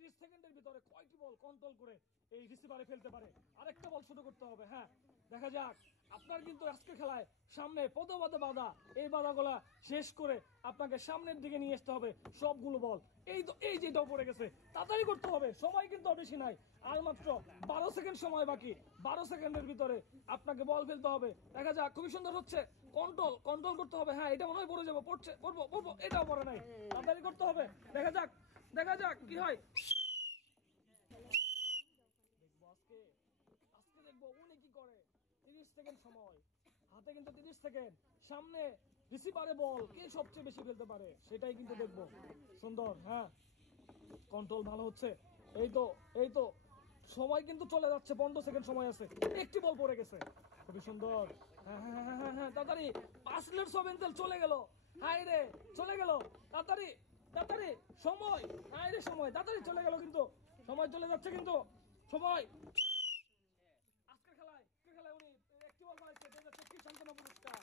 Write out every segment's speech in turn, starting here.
30 সেকেন্ডের ভিতরে কয়টি বল কন্ট্রোল করে এই রিসিভারে ফেলতে পারে। আরেকটা বল শুরু করতে হবে। হ্যাঁ, দেখা যাক। আপনার কিন্তু আজকের খেলায় সামনে পদে পদে বাধা, এই বাধাগুলা শেষ করে আপনাকে সামনের দিকে নিয়ে আসতে হবে সবগুলো বল। এই তো এই যেটাও পড়ে গেছে, তাড়াতাড়ি করতে হবে, সময় কিন্তু বেশি নাই, আর মাত্র 12 সেকেন্ড সময় বাকি। 12 সেকেন্ডের ভিতরে আপনাকে বল ফেলতে হবে। দেখা যাক, খুবই সুন্দর হচ্ছে, কন্ট্রোল কন্ট্রোল করতে হবে। হ্যাঁ, এটা মনে হয় পড়ে যাবো, পড়বো, এটাও পড়ে নাই, তাড়াতাড়ি করতে হবে। দেখা যাক কি হয়। দেখবো আজকে দেখবো উনি কি করে। 30 সেকেন্ড সময় হাতে, কিন্তু 30 সেকেন্ড। সামনে রিসিভারে বল কে সবচেয়ে বেশি ফেলতে পারে সেটাই কিন্তু দেখবো। সুন্দর, হ্যাঁ, কন্ট্রোল ভালো হচ্ছে। এই তো সময় কিন্তু চলে যাচ্ছে, 15 সেকেন্ড সময় আছে, একটি বল পড়ে গেছে, খুবই সুন্দর। হ্যাঁ হ্যাঁ হ্যাঁ হ্যাঁ হ্যাঁ, তাড়াতাড়ি 5 মিনিট সবেন্তেল চলে গেল। হাই রে, চলে গেল, তাড়াতাড়ি সময়, হাই রে সময়, তাড়াতাড়ি চলে গেল, কিন্তু সময় চলে যাচ্ছে, কিন্তু সময়। আজকের খেলায় উনি একটি বল মারছে, পেয়ে যাচ্ছে একটি সান্ত্বনা পুরস্কার।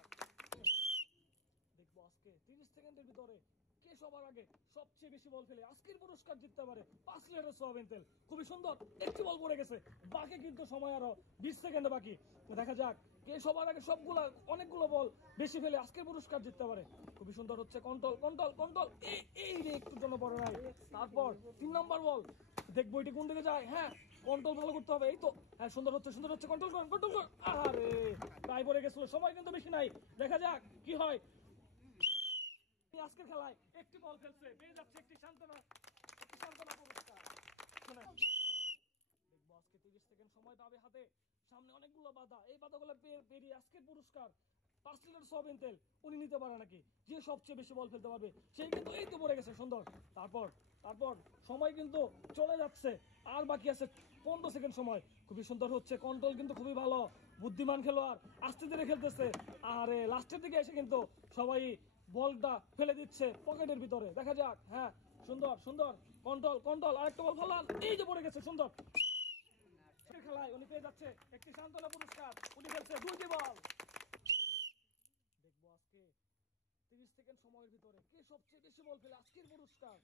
দেখবো আজকে 30 সেকেন্ডের ভিতরে কে সবার আগে সবচেয়ে বেশি বল ফেলে আজকের পুরস্কার জিততে পারে। 5 লিটার সোয়াবিন তেল, খুবই সুন্দর, একটি বল পড়ে গেছে, বাকি কিন্তু সময় আরো 20 সেকেন্ড বাকি। দেখা যাক কে সবার আগে অনেকগুলো বল বেশি ফেলে আজকের পুরস্কার জিততে পারে। খুবই সুন্দর হচ্ছে, কন্ট্রোল, এই রে একটুর জন্য বড় নাই। তারপর 3 নম্বর বল, দেখবো এটি কোন দিকে যায়। হ্যাঁ, কন্ট্রোল ভালো করতে হবে। এই তো, হ্যাঁ, সুন্দর হচ্ছে, কন্ট্রোল কর। আরে প্রায় পড়ে গেছিল, সময় কিন্তু বেশি নাই। দেখা যাক কি হয়। আজকের খেলায় একটি বল ফেলছে, পেয়ে যাচ্ছে একটি সান্ত্বনা পুরস্কার। দেখবো আজকে 30 সেকেন্ড সময় পাবে হাতে, সামনে অনেকগুলো বাধা, এই বাধাগুলো পেরিয়ে আজকের পুরস্কার 5 লিটার সোয়াবিন তেল উনি নিতে পারে নাকি। যে সবচেয়ে বেশি বল ফেলতে পারবে সেই কিন্তু এই তো পড়ে গেছে, সুন্দর। তারপর সময় কিন্তু চলে যাচ্ছে, আর বাকি আছে 15 সেকেন্ড সময়। খুবই সুন্দর হচ্ছে, কন্ট্রোল কিন্তু খুবই ভালো, বুদ্ধিমান খেলোয়াড়, আস্তে ধীরে খেলতেছে। আরে লাস্টের দিকে এসে কিন্তু সবাই বলটা ফেলে দিচ্ছে পকেটের ভিতরে। দেখা যাক, হ্যাঁ, সুন্দর, কন্ট্রোল, আরেকটা বল ফেলান, এই যে পড়ে গেছে, সুন্দর। খেলায় উনি পেয়ে যাচ্ছে একটি সান্ত্বনা পুরস্কার, উনি খেলছে 2টি বল। দেখবো আজকে 30 সেকেন্ড সময়ের ভিতরে কে সবচেয়ে বেশি বল ফেলে আজকের পুরস্কার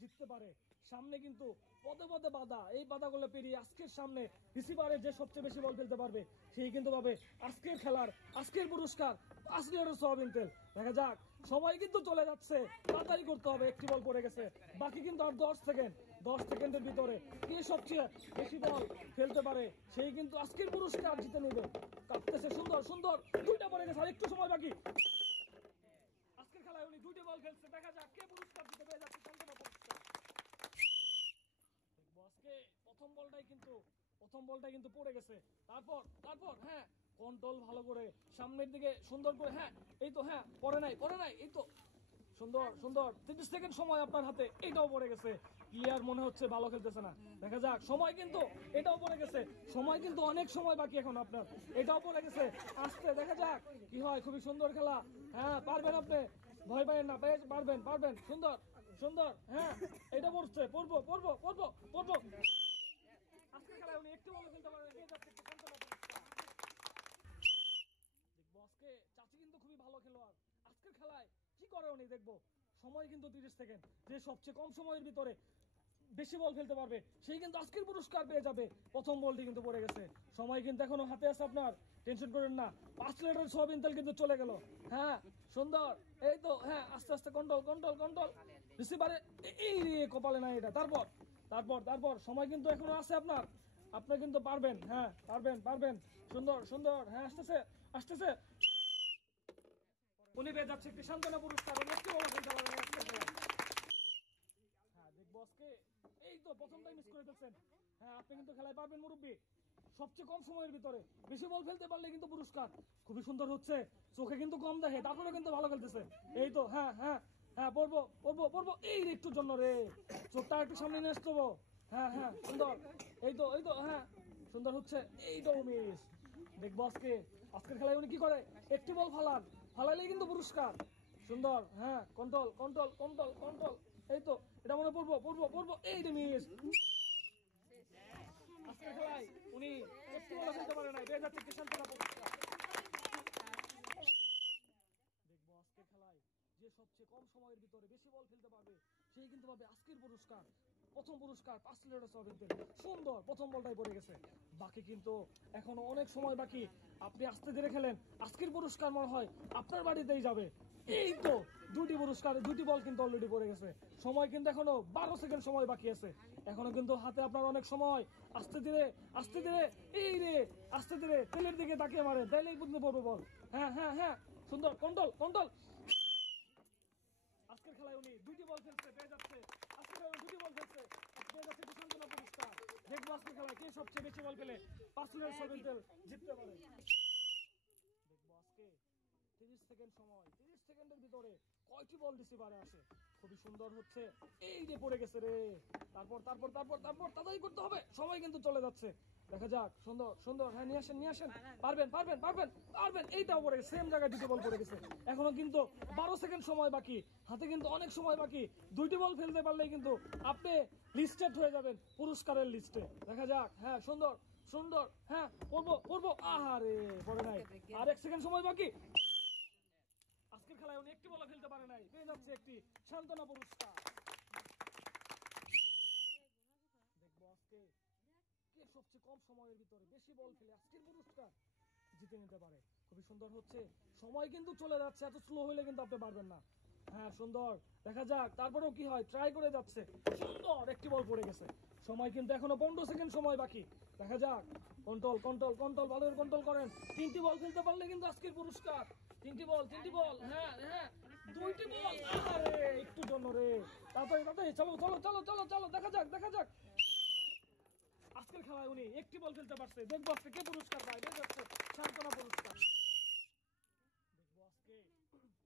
জিততে পারে। সামনে কিন্তু পদে পদে বাধা, এই বাধাগুলো পেরিয়ে আজকের সামনে রিসিভারে যে সবচেয়ে বেশি বল ফেলতে পারবে সেই কিন্তু পাবে আজকের পুরস্কার 5 লিটার সোয়াবিন তেল। দেখা যাক, সময় কিন্তু চলে যাচ্ছে, তাড়াতাড়ি করতে হবে, একটি বল পড়ে গেছে, বাকি কিন্তু আর 10 সেকেন্ডের ভিতরে কে সবচেয়ে বেশি বল ফেলতে পারে সেই কিন্তু আজকের পুরস্কার জিতে নেবে। কাঁপতেছে, সুন্দর, 2টা পড়ে গেছে, আর একটু সময় বাকি। আজকের খেলায় উনি 2টি বল খেলছে, দেখা যাক কে পুরস্কার জিতে পেয়ে যাচ্ছে সান্ত্বনা পুরস্কার। দেখবো আজকে প্রথম বলটাই কিন্তু পড়ে গেছে। তারপর হ্যাঁ, কন্ট্রোল ভালো করে সামনের দিকে সুন্দর করে। হ্যাঁ, এই তো, হ্যাঁ, পড়ে নাই, এই তো, সুন্দর 30 সেকেন্ড সময় আপনার হাতে, এটাও পড়ে গেছে। প্লেয়ার মনে হচ্ছে ভালো খেলতেছে না। দেখা যাক, সময় কিন্তু এটাও পড়ে গেছে, সময় কিন্তু অনেক সময় বাকি এখন আপনার, এটাও পড়ে গেছে। আসতে দেখা যাক কি হয়। খুবই সুন্দর খেলা, হ্যাঁ, পারবেন আপনি, ভয় পাবেন না, পারবেন, সুন্দর, হ্যাঁ, এটা পড়বো। আজকের খেলায় উনি একটু ভালো খেলতে পারেন, দেখবো আজকে চাচি কিন্তু খুবই ভালো খেলোয়াড়। আজকের খেলায় কি করে উনি, দেখবো। সময় কিন্তু 30 সেকেন্ড, যে সবচেয়ে কম সময়ের ভিতরে বেশি বল ফেলতে পারবে সেই কিন্তু আজকের পুরস্কার পেয়ে যাবে। প্রথম বলটি কিন্তু পড়ে গেছে, সময় কিন্তু এখনো হাতে আছে আপনার, টেনশন করেন না। 5 লিটার সোয়াবিন তেল কিন্তু চলে গেল। হ্যাঁ, সুন্দর, এই তো, হ্যাঁ, আস্তে কন্ট্রোল, রিসিভারে এই কপালে নাই এটা। তারপর সময় কিন্তু এখনো আছে আপনার, আপনি কিন্তু পারবেন। হ্যাঁ, পারবেন, সুন্দর, হ্যাঁ, আসতেছে। উনি পেয়ে যাচ্ছে একটি সান্ত্বনা পুরস্কার, একটি বল খেলতে পারবেন। হ্যাঁ, দেখবো আজকে এই তো প্রথমটাই মিস করে ফেলছেন। হ্যাঁ, আপনি কিন্তু খেলায় পারবেন মুরব্বী, সবচেয়ে কম সময়ের ভিতরে বেশি বল ফেলতে পারলে কিন্তু পুরস্কার। খুবই সুন্দর হচ্ছে, চোখে কিন্তু কম দেখে, তারপরে কিন্তু ভালো খেলতেছে। এই তো, হ্যাঁ, পড়বো, এই রে একটুর জন্য রে, চোখটা একটু সামনে নিয়ে আসতে হবো। হ্যাঁ, সুন্দর, এই তো, হ্যাঁ, সুন্দর হচ্ছে, এইটাও মিস। দেখবো আজকের খেলায় উনি কি করে, একটি বল ফালালেই কিন্তু পুরস্কার। সুন্দর, হ্যাঁ, কন্ট্রোল, এই তো, এটা মনে পড়বো, এই রে মিস। আজকের খেলায় উনি একটু বলা খেলতে পারে নাই, পেয়ে যাচ্ছে একটি সান্ত্বনা পুরস্কার। দেখবো আজকের খেলায় যে সবচেয়ে কম সময়ের ভিতরে বেশি বল ফেলতে পারবে সেই কিন্তু পাবে আজকের পুরস্কার প্রথম পুরস্কার 5 লিটার সয়াবিন তেল। সুন্দর, প্রথম বলটাই পড়ে গেছে। বাকি কিন্তু এখনো অনেক সময় বাকি। আপনি আস্তে ধীরে খেলেন, আজকের পুরস্কার মনে হয় আপনার বাড়িতেই যাবে। এই তো দুটি পুরস্কার, দুটি বল কিন্তু অলরেডি পড়ে গেছে। সময় কিন্তু এখনো 12 সেকেন্ড সময় বাকি আছে। এখনো কিন্তু হাতে আপনার অনেক সময়। আস্তে ধীরে, আস্তে ধীরে, এই রে, আস্তে ধীরে তেলের দিকে তাকিয়ে মারেন, তাইলেই কিন্তু পড়বে বল। হ্যাঁ হ্যাঁ হ্যাঁ, সুন্দর, কন্ট্রোল কন্ট্রোল। আজকের খেলায় উনি দুটি বল ফেলছে, পেয়ে যাচ্ছে। আজকের খেলায় দুটি বল ফেলছে, পেয়ে যাচ্ছে প্রশান্তনা পুরস্কার। দেখবো আজকের খেলায় কে সবচেয়ে বেশি বল পেলে 5 লিটার সয়াবিন তেল জিততে পারে। দেখবো আজকে 30 সেকেন্ড সময়, 30 সেকেন্ডের ভিতরে কয়টি বল রিসিভারে আসে। খুবই সুন্দর হচ্ছে, এই যে পড়ে গেছে রে। তারপর তারপর তারপর তারপর তাড়াতাড়ি করতে হবে, সময় কিন্তু চলে যাচ্ছে। দেখা যাক, সুন্দর সুন্দর, হ্যাঁ নিয়ে আসেন নিয়ে আসেন, পারবেন পারবেন পারবেন পারবেন। এইটাও পড়ে গেছে, সেম জায়গায় দুটি বল পড়ে গেছে। এখনো কিন্তু 12 সেকেন্ড সময় বাকি, হাতে কিন্তু অনেক সময় বাকি। দুইটি বল ফেলতে পারলেই কিন্তু আপনি লিস্টেড হয়ে যাবেন পুরস্কারের লিস্টে। দেখা যাক, হ্যাঁ সুন্দর সুন্দর, হ্যাঁ পড়বো পড়বো, আহারে পড়ে নাই। আর 1 সেকেন্ড সময় বাকি। আজকের খেলায় উনি একটি বল ফেলতে পারে নাই, পেয়ে যাচ্ছে একটি সান্ত্বনা পুরস্কার। দেখবো আজকে কে সবচেয়ে কম সময়ের ভিতরে বেশি বল ফেলে আজকের পুরস্কার জিতে নিতে পারে। খুবই সুন্দর হচ্ছে, সময় কিন্তু চলে যাচ্ছে, এত স্লো হলে কিন্তু আপনি পারবেন না। হ্যাঁ সুন্দর, দেখা যাক তারপরেও কি হয়, ট্রাই করে যাচ্ছে। সুন্দর, একটি বল পড়ে গেছে। সময় কিন্তু এখনো 15 সেকেন্ড সময় বাকি। দেখা যাক, কন্ট্রোল কন্ট্রোল কন্ট্রোল, ভালো করে কন্ট্রোল করেন। 3টি বল ফেলতে পারলে কিন্তু আজকের পুরস্কার। 3টি বল, 3টি বল, হ্যাঁ হ্যাঁ, 2টি বল, আরে একটু জন্য রে। তাড়াতাড়ি তাড়াতাড়ি, চলো চলো চলো চলো চলো, দেখা যাক দেখা যাক। আজকের খেলায় উনি একটি বল ফেলতে পারছে। দেখবো আজকে কে পুরস্কার পায়, দেখে যাচ্ছে সান্ত্বনা পুরস্কার। দেখবো আজকে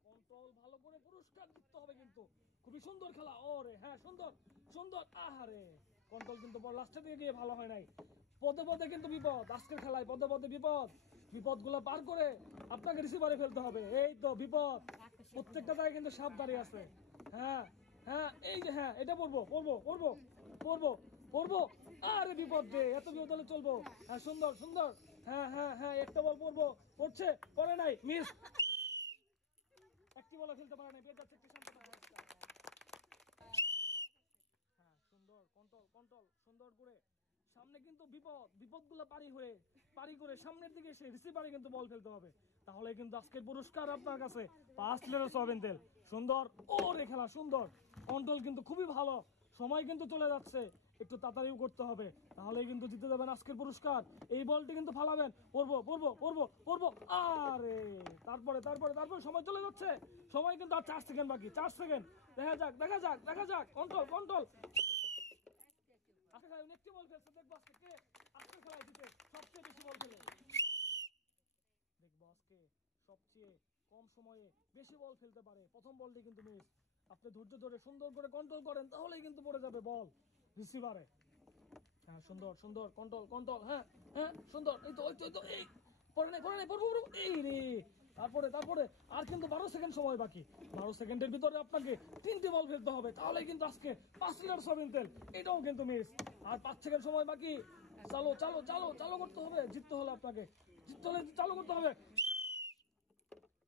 কন্ট্রোল ভালো করে, পুরস্কার জিততে হবে কিন্তু। খুবই সুন্দর খেলা, ওরে হ্যাঁ সুন্দর সুন্দর, আহারে কন্ট্রোল কিন্তু লাস্টের দিকে গিয়ে ভালো হয় নাই। পদে পদে কিন্তু বিপদ, আজকের খেলায় পদে পদে বিপদ। বিপদ গুলো পার করে আপনাকে রিসিভারে ফেলতে হবে। এই তো বিপদ, প্রত্যেকটা জায়গায় কিন্তু সাপ দাঁড়িয়ে আছে। হ্যাঁ হ্যাঁ, এই যে হ্যাঁ, এটা পড়বো পড়বো পড়বো পড়বো পড়বো, আরে বিপদ রে, এত বিপদ হলে চলবো। হ্যাঁ সুন্দর সুন্দর, হ্যাঁ হ্যাঁ হ্যাঁ, একটা বল পড়বো, পড়ছে, পড়ে নাই, মিস। একটি বল খেলতে পারে নাই, পেয়ে যাচ্ছে একটি সান্ত্বনা পুরস্কার। হ্যাঁ সুন্দর, কন্ট্রোল কন্ট্রোল, সুন্দর করে। সামনে কিন্তু বিপদ, বিপদগুলো পারি করে সামনের দিকে এসে রিসিভারে কিন্তু বল ফেলতে হবে। তাহলে কিন্তু আজকের পুরস্কার আপনার কাছে 5 লিটার সয়াবিন তেল। সুন্দর, ওরে খেলা সুন্দর, কন্ট্রোল কিন্তু খুবই ভালো। সময় কিন্তু চলে যাচ্ছে, একটু তাড়াতাড়িও করতে হবে, তাহলে কিন্তু জিতে যাবেন আজকের পুরস্কার। এই বলটি কিন্তু ফালাবেন, পড়বো পড়বো পড়বো পড়বো, আরে তারপরে তারপরে তারপরে সময় চলে যাচ্ছে। সময় কিন্তু আর 4 সেকেন্ড বাকি, 4 সেকেন্ড। দেখা যাক দেখা যাক দেখা যাক, কন্ট্রোল কন্ট্রোল। আজকে খেলায় একটি বল ফেলছে, দেখবো আজকে কে আজকের খেলায় জিতে সবচেয়ে বেশি বল ফেলে। দেখবো আজকে সবচেয়ে কম সময়ে বেশি বল ফেলতে পারে। প্রথম বলটি কিন্তু মিস। আপনি ধৈর্য ধরে সুন্দর করে কন্ট্রোল করেন, তাহলেই কিন্তু পড়ে যাবে বল রিসিভারে। হ্যাঁ সুন্দর সুন্দর, কন্ট্রোল কন্ট্রোল, হ্যাঁ হ্যাঁ সুন্দর, এই তো এই তো এই তো, এই পড়ে নাই পড়ে নাই, পড়বো পড়বো, এই রে। তারপরে তারপরে আর কিন্তু 12 সেকেন্ড সময় বাকি। 12 সেকেন্ডের ভিতরে আপনাকে 3টি বল ফেলতে হবে, তাহলে কিন্তু আজকে 5 লিটার সয়াবিন তেল। এটাও কিন্তু মিস। আর 5 সেকেন্ড সময় বাকি। চালো চালো চালো চালো করতে হবে, জিততে হলে আপনাকে, জিততে হলে চালু করতে হবে।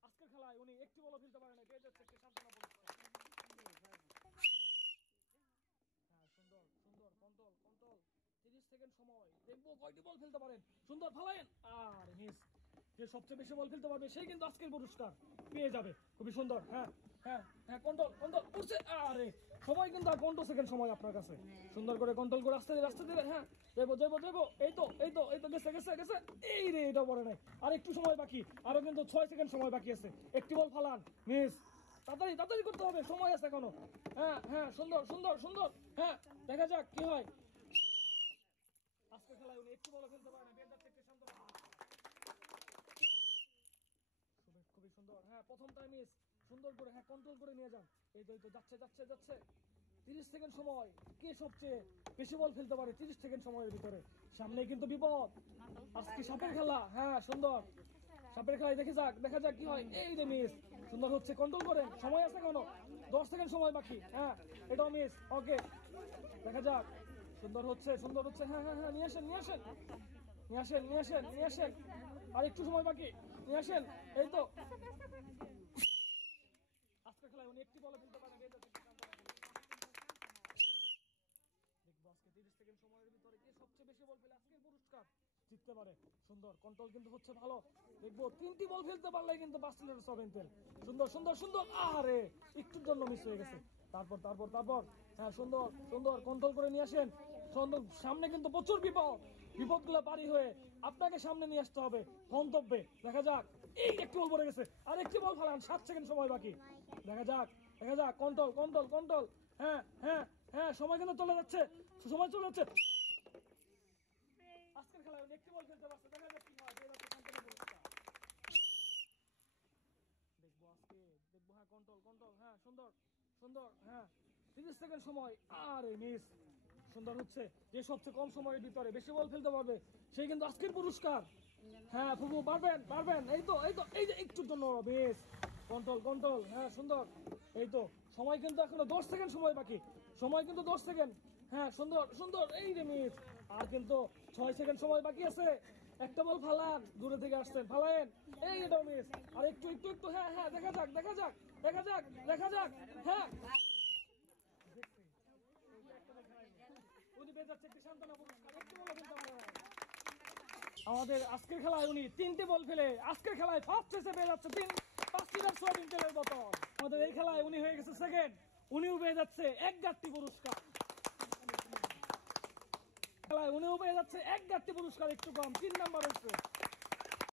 আজকের খেলায় উনি একটি বল ফেলতে পারে না, পেয়ে যাচ্ছে একটি সান্ত্বনা পুরস্কার। হ্যাঁ সুন্দর সুন্দর, কন্ট্রোল কন্ট্রোল, 30 সেকেন্ড সময়, দেখবো কয়টি বল ফেলতে পারেন। সুন্দর ফালায়েন, আর মিস। যে সবচেয়ে বেশি বল ফেলতে পারবে সেই কিন্তু আজকের পুরস্কার পেয়ে যাবে। খুবই সুন্দর, হ্যাঁ হ্যাঁ হ্যাঁ, কন্ট্রোল কন্ট্রোল করছে, আরে সময় কিন্তু আর 15 সেকেন্ড সময় আপনার কাছে। সুন্দর করে কন্ট্রোল করে আস্তে আস্তে দিলে, হ্যাঁ যাইবো যাইবো যাইবো, এই তো এই তো এই তো, গেছে গেছে গেছে, এই রে, এটা পড়ে নাই। আর একটু সময় বাকি, আরো কিন্তু 6 সেকেন্ড সময় বাকি আছে। একটি বল ফালান, মিস। তাড়াতাড়ি তাড়াতাড়ি করতে হবে, সময় আছে এখনো। হ্যাঁ হ্যাঁ সুন্দর সুন্দর সুন্দর, হ্যাঁ দেখা যাক কি হয়। আজকের খেলায় উনি একটু বল খেলতে পারে না, পেয়ে যাচ্ছে একটি সান্ত্বনা পুরস্কার। খুবই সুন্দর, হ্যাঁ প্রথমটাই মিস। সুন্দর করে, হ্যাঁ কন্ট্রোল করে নিয়ে যান। এই তো এই তো, যাচ্ছে যাচ্ছে যাচ্ছে। 30 সেকেন্ড সময়, কে সবচেয়ে বেশি বল ফেলতে পারে 30 সেকেন্ড সময়ের ভিতরে। সামনে কিন্তু বিপদ, আজকে সাপের খেলা। হ্যাঁ সুন্দর, সাপের খেলায় দেখে যাক দেখা যাক কি হয়। এই যে মিস। সুন্দর হচ্ছে, কন্ট্রোল করেন, সময় আছে এখনো 10 সেকেন্ড সময় বাকি। হ্যাঁ এটাও মিস, ওকে দেখা যাক। সুন্দর হচ্ছে সুন্দর হচ্ছে, হ্যাঁ হ্যাঁ হ্যাঁ, নিয়ে আসেন নিয়ে আসেন নিয়ে আসেন নিয়ে আসেন নিয়ে আসেন, আর একটু সময় বাকি, নিয়ে আসেন। এই তো আজকের খেলায় উনি একটি বলে ফেলতে পারেন। আসতে পারে। সুন্দর কন্ট্রোল কিন্তু হচ্ছে ভালো। দেখবো 3টি বল ফেলতে পারলে কিন্তু 5 লিটার সবেন্টেল। সুন্দর সুন্দর সুন্দর, আরে একটুর জন্য মিস হয়ে গেছে। তারপর হ্যাঁ, সুন্দর সুন্দর কন্ট্রোল করে নিয়ে আসেন। সুন্দর, সামনে কিন্তু প্রচুর বিপদগুলো পারি হয়ে আপনাকে সামনে নিয়ে আসতে হবে গন্তব্যে। দেখা যাক, এই একটি বল পড়ে গেছে, আর একটি বল ফেলান, 7 সেকেন্ড সময় বাকি। দেখা যাক কন্ট্রোল। হ্যাঁ হ্যাঁ হ্যাঁ, সময় কিন্তু চলে যাচ্ছে। আজকের খেলায় একটি বল খেলতে পারছে। দেখা যাক কি হয়। দেখবো আজকে, দেখবো। হ্যাঁ, কন্ট্রোল। হ্যাঁ, সুন্দর। হ্যাঁ, 30 সেকেন্ড সময়, আরে মিস। সুন্দর হচ্ছে, যে সবচেয়ে কম সময়ের ভিতরে বেশি বল ফেলতে পারবে সেই কিন্তু আজকের পুরস্কার। হ্যাঁ ফুফু, পারবেন। এই যে একটুর জন্য বেশ। কন্ট্রোল। হ্যাঁ, সুন্দর। এই তো, সময় কিন্তু এখনো 10 সেকেন্ড সময় বাকি। হ্যাঁ, সুন্দর। এই রে মিস। আর কিন্তু 6 সেকেন্ড সময় বাকি আছে। একটা বল ফালান, দূরে থেকে আসছেন, ফালায়েন। এই এটাও মিস। আর একটু। হ্যাঁ, দেখা যাক। হ্যাঁ, উনি পেয়ে যাচ্ছে একটি সান্ত্বনা পুরস্কার। একটু বলে ফেলতে পারেন। আমাদের আজকের খেলায় উনি 3টে বল ফেলে আজকের খেলায় ফার্স্ট হয়েছে, পেয়ে যাচ্ছে 5 লিটার সয়াবিন তেলের বোতল। আমাদের এই খেলায় উনি হয়ে গেছে সেকেন্ড, উনিও পেয়ে যাচ্ছে 1 গাঁটটি পুরস্কার। খেলায় উনিও পেয়ে যাচ্ছে 1 গাঁটটি পুরস্কার, একটু কম, 3 নাম্বার হচ্ছে।